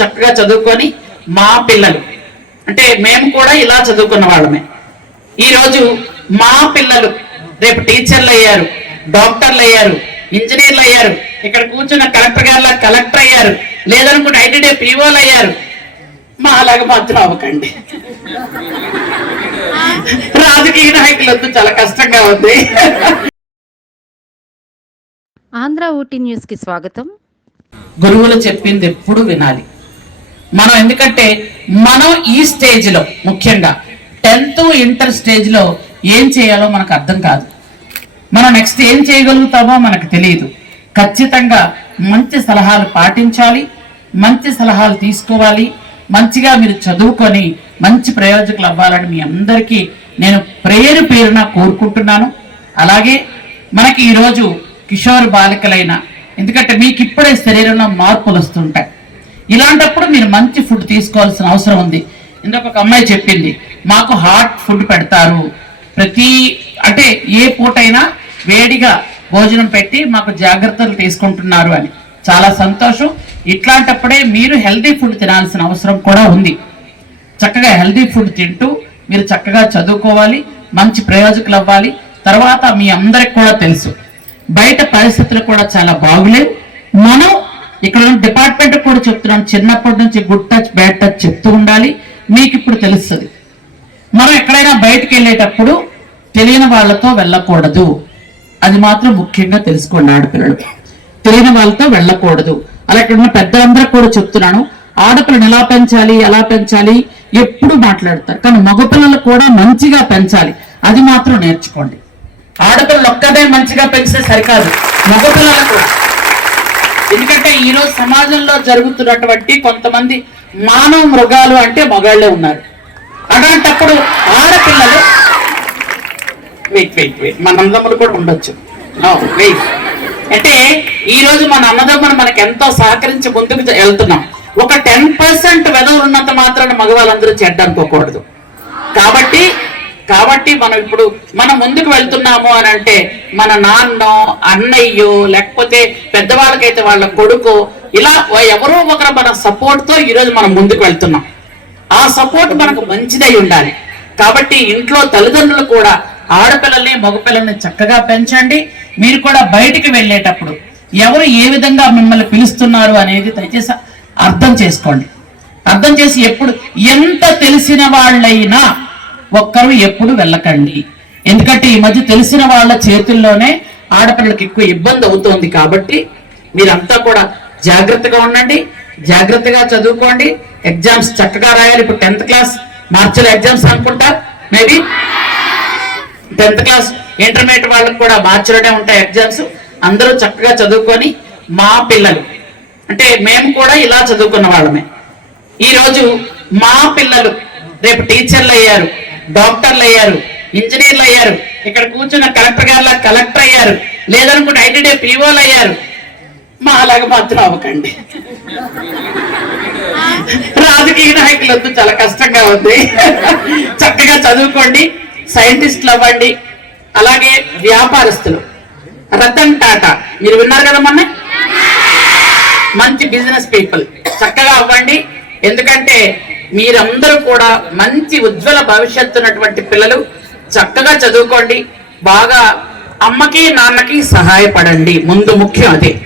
చక్కగా చదువుకొని మా పిల్లలు. అంటే మేము కూడా ఇలా చదువుకున్న వాళ్ళమే. ఈరోజు మా పిల్లలు రేపు టీచర్లు అయ్యారు డాక్టర్లు అయ్యారు ఇంజనీర్లు అయ్యారు ఇక్కడ కూర్చున్న కలెక్టర్ గారిలా కలెక్టర్ అయ్యారు లేదనుకుంటే ఐటీడీ పీఓలు అయ్యారు. మా అలాగ మాత్రం అవ్వకండి. రాజకీయ నాయకులు వద్దు చాలా కష్టంగా ఉంది. ఆంధ్ర ఊటీ న్యూస్కి స్వాగతం. గురువులు చెప్పింది ఎప్పుడు వినాలి. మనం ఎందుకంటే మనం ఈ స్టేజ్లో ముఖ్యంగా టెన్త్ ఇంటర్ స్టేజ్లో ఏం చేయాలో మనకు అర్థం కాదు. మనం నెక్స్ట్ ఏం చేయగలుగుతామో మనకు తెలియదు. ఖచ్చితంగా మంచి సలహాలు పాటించాలి మంచి సలహాలు తీసుకోవాలి మంచిగా మీరు చదువుకొని మంచి ప్రయోజకులు అవ్వాలని మీ అందరికీ నేను ప్రేరు పేరున కోరుకుంటున్నాను. అలాగే మనకి ఈరోజు కిషోర్ బాలికలైన ఎందుకంటే మీకు ఇప్పుడే శరీరంలో మార్పులు వస్తుంటాయి. ఇలాంటప్పుడు మీరు మంచి ఫుడ్ తీసుకోవాల్సిన అవసరం ఉంది. ఇందాక ఒక అమ్మాయి చెప్పింది మాకు హాట్ ఫుడ్ పెడతారు. ప్రతి అంటే ఏ పూటైనా వేడిగా భోజనం పెట్టి మాకు జాగ్రత్తలు తీసుకుంటున్నారు అని. చాలా సంతోషం. ఇట్లాంటప్పుడే మీరు హెల్దీ ఫుడ్ తినాల్సిన అవసరం కూడా ఉంది. చక్కగా హెల్దీ ఫుడ్ తింటూ మీరు చక్కగా చదువుకోవాలి మంచి ప్రయోజకులు అవ్వాలి. తర్వాత మీ అందరికి కూడా తెలుసు. బయట పరిస్థితులు కూడా చాలా బాగులేవు. మనం ఇక్కడ డిపార్ట్మెంట్ కూడా చెప్తున్నాను చిన్నప్పటి నుంచి గుడ్ టచ్ బ్యాడ్ టచ్ చెప్తూ ఉండాలి. మీకు ఇప్పుడు తెలుస్తుంది. మనం ఎక్కడైనా బయటకు వెళ్ళేటప్పుడు తెలియని వాళ్ళతో వెళ్ళకూడదు. అది మాత్రం ముఖ్యంగా తెలుసుకోండి ఆడపిల్లలు. తెలియని వాళ్ళతో వెళ్ళకూడదు. అలా ఇక్కడ ఉన్న పెద్దలందరూ కూడా చెప్తున్నాను ఆడపిల్లని ఎలా పెంచాలి ఎలా పెంచాలి ఎప్పుడు మాట్లాడతారు. కానీ మగపిల్లలు కూడా మంచిగా పెంచాలి. అది మాత్రం నేర్చుకోండి. ఆడపిల్లలు ఒక్కదే మంచిగా పెంచితే సరికాదు. మగపిల్లలు కూడా ఎందుకంటే ఈ రోజు సమాజంలో జరుగుతున్నటువంటి కొంతమంది మానవ మృగాలు అంటే మగాళ్ళే ఉన్నారు. అలాంటప్పుడు ఆడపిల్లలు వెయిట్ వెయిట్ వెయిట్ మన అన్నదమ్ములు కూడా ఉండొచ్చు. వెయిట్ అంటే ఈ రోజు మన అన్నదమ్ములు మనకు ఎంతో సహకరించి ముందుకు వెళ్తున్నాం. ఒక టెన్ పర్సెంట్ వెదవులు ఉన్నంత మాత్రాన మగవాళ్ళందరూ చెడ్డ అనుకోకూడదు. కాబట్టి కాబట్టి మనం ఇప్పుడు మనం ముందుకు వెళ్తున్నాము అని అంటే మన నాన్నో అన్నయ్యో లేకపోతే పెద్దవాళ్ళకైతే వాళ్ళ కొడుకో ఇలా ఎవరో ఒకరు మన సపోర్ట్తో ఈరోజు మనం ముందుకు వెళ్తున్నాం. ఆ సపోర్ట్ మనకు మంచిదై ఉండాలి. కాబట్టి ఇంట్లో తల్లిదండ్రులు కూడా ఆడపిల్లల్ని మగపిల్లల్ని చక్కగా పెంచండి. మీరు కూడా బయటికి వెళ్ళేటప్పుడు ఎవరు ఏ విధంగా మిమ్మల్ని పిలుస్తున్నారు అనేది దయచేసి అర్థం చేసుకోండి. అర్థం చేసి ఎప్పుడు ఎంత తెలిసిన వాళ్ళైనా ఒక్కరు ఎప్పుడు వెళ్ళకండి. ఎందుకంటే ఈ మధ్య తెలిసిన వాళ్ళ చేతుల్లోనే ఆడపిల్లలకి ఎక్కువ ఇబ్బంది అవుతోంది కాబట్టి మీరంతా కూడా జాగ్రత్తగా ఉండండి జాగ్రత్తగా చదువుకోండి. ఎగ్జామ్స్ చక్కగా రాయాలి. ఇప్పుడు టెన్త్ క్లాస్ మార్చిలో ఎగ్జామ్స్ అనుకుంటా? మేబీ టెన్త్ క్లాస్ ఇంటర్మీడియట్ వాళ్ళకి కూడా మార్చిలోనే ఉంటాయి ఎగ్జామ్స్ అందరూ చక్కగా చదువుకొని మా పిల్లలు అంటే మేము కూడా ఇలా చదువుకున్న వాళ్ళమే. ఈరోజు మా పిల్లలు రేపు టీచర్లు అయ్యారు. డాక్టర్లు అయ్యారు ఇంజనీర్లు అయ్యారు ఇక్కడ కూర్చున్న కలెక్టర్ గారిలా కలెక్టర్ అయ్యారు లేదనుకుంటే ఐటీడీ పీఓలు అయ్యారు. మా అలాగ మాత్రం అవ్వకండి. రాజకీయ నాయకులు వద్దు చాలా కష్టంగా ఉంది. చక్కగా చదువుకోండి సైంటిస్టులు అవ్వండి అలాగే వ్యాపారస్తులు. రతన్ టాటా మీరు విన్నారు కదా మొన్న? మంచి బిజినెస్ పీపుల్. చక్కగా అవ్వండి. ఎందుకంటే మీరందరూ కూడా మంచి ఉజ్వల భవిష్యత్తు ఉన్నటువంటి పిల్లలు. చక్కగా చదువుకోండి. బాగా అమ్మకి నాన్నకి సహాయపడండి. ముందు ముఖ్యం అదే.